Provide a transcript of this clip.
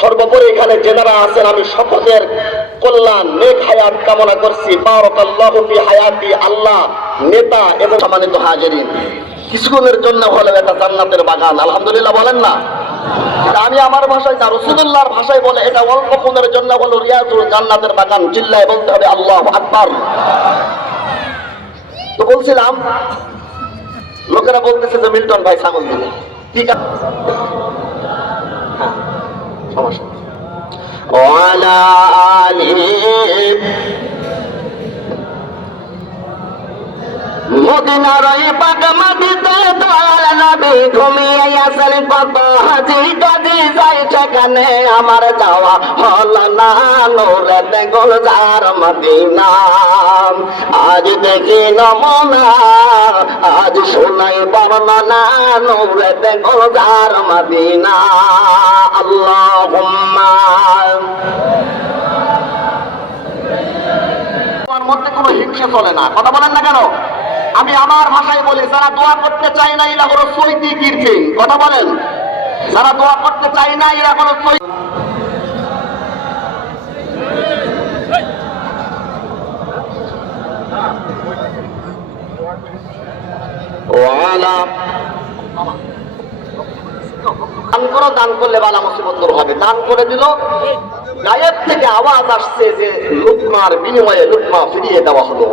সর্বোপরি এখানে যেনারা আছেন, আমি সকলের কল্যাণ, নেক হায়াত কামনা করছি। বারাকাল্লাহু ফি হায়াতি আল্লাহ, নেতা এবং সম্মানিত হাজিরিন। কিছুক্ষণের জন্য হলো এটা জান্নাতের বাগান। আলহামদুলিল্লাহ বলেন না? আমি আমার ভাষায় যা রসুল্লাহর ভাষায় বলে, এটা অল্প ক্ষণের জন্য বলো রিয়াজুল জান্নাতের বাগান। চিল্লায় বলতে হবে আল্লাহ আকবার। তো বলছিলাম, লোকেরা বলতেছে যে, মিল্টন ভাই ছাগল দিবে। ঠিক আছে। সমস্যা। ওয়ালা মদিনার এই বাগামাদের নবী ঘুমিয়ে আসেন কত হাজি গাজি যাই সেখানে আমার যাওয়া হল না। নোরে বেঙ্গল যার মদিনা। আজ দেখি নমনা, আজ শোনাই বর্ণনা। নোরে বেঙ্গল যার মদিনা আমার মধ্যে কোনো হিংসা চলে না। কথা বলেন না কেন? আমি আমার ভাষায় বলি, যারা দোয়া করতে চাই না, এরা হলো সৈতি কীর্তি কথা বলেন। যারা দোয়া করতে চাই না, এরা হলো দান করো, দান করলে বালা মুসিবত হবে। দান করে দিল। গায়েব থেকে আওয়াজ আসছে যে লুকমার বিনিময়ে লুকমা ফিরিয়ে দেওয়া হলো।